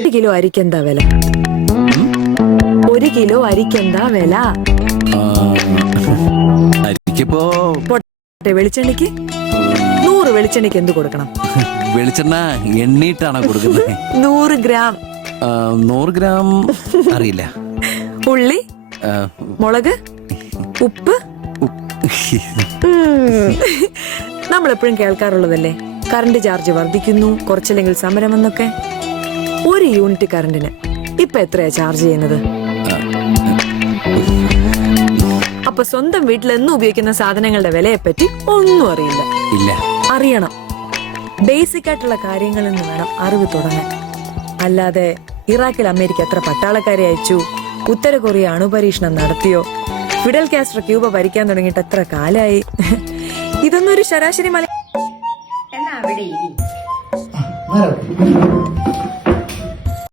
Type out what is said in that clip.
ഒരു കിലോ അരിക്കെന്താ വില? 1 കിലോ അരിക്കെന്താ വില? അരിക്കിപ്പോ വെളിച്ചെണ്ണയ്ക്ക് 100 വെളിച്ചെണ്ണയ്ക്ക് എന്ത് കൊടുക്കണം? വെളിച്ചെണ്ണ എണ്ണീട്ടാണോ കൊടുക്കുന്നത്? 100 ഗ്രാം. 100 ഗ്രാം അറിയില്ല. ഉള്ളി, മുളക്, ഉപ്പ്. നമ്മളെപ്പോഴും കേൾക്കാറുള്ളതല്ലേ, കറണ്ട് ചാർജ് വർദ്ധിക്കുന്നു, കുറച്ചില്ലെങ്കിൽ സമരം എന്നൊക്കെ. 1 യൂണിറ്റ് കറണ്ടിന് ഇപ്പൊ എത്രയാ ചാർജ് ചെയ്യുന്നത്? അപ്പൊ സ്വന്തം വീട്ടിൽ എന്നും ഉപയോഗിക്കുന്ന സാധനങ്ങളുടെ വിലയെ പറ്റി ഒന്നും അറിയില്ല. ഇല്ല, അറിയണം. ബേസിക് ആയിട്ടുള്ള കാര്യങ്ങളിൽ നിന്ന് വേണം അറിവ് തുടങ്ങാൻ. അല്ലാതെ ഇറാഖിൽ അമേരിക്ക എത്ര പട്ടാളക്കാരെ അയച്ചു, ഉത്തര കൊറിയ അണുപരീക്ഷണം നടത്തിയോ, ഫിഡൽ കാസ്ട്രോ ക്യൂബ ഭരിക്കാൻ തുടങ്ങിയിട്ട് എത്ര കാലായി, ഇതൊന്നും ഒരു ശരാശരി എന്നാ അവിടെ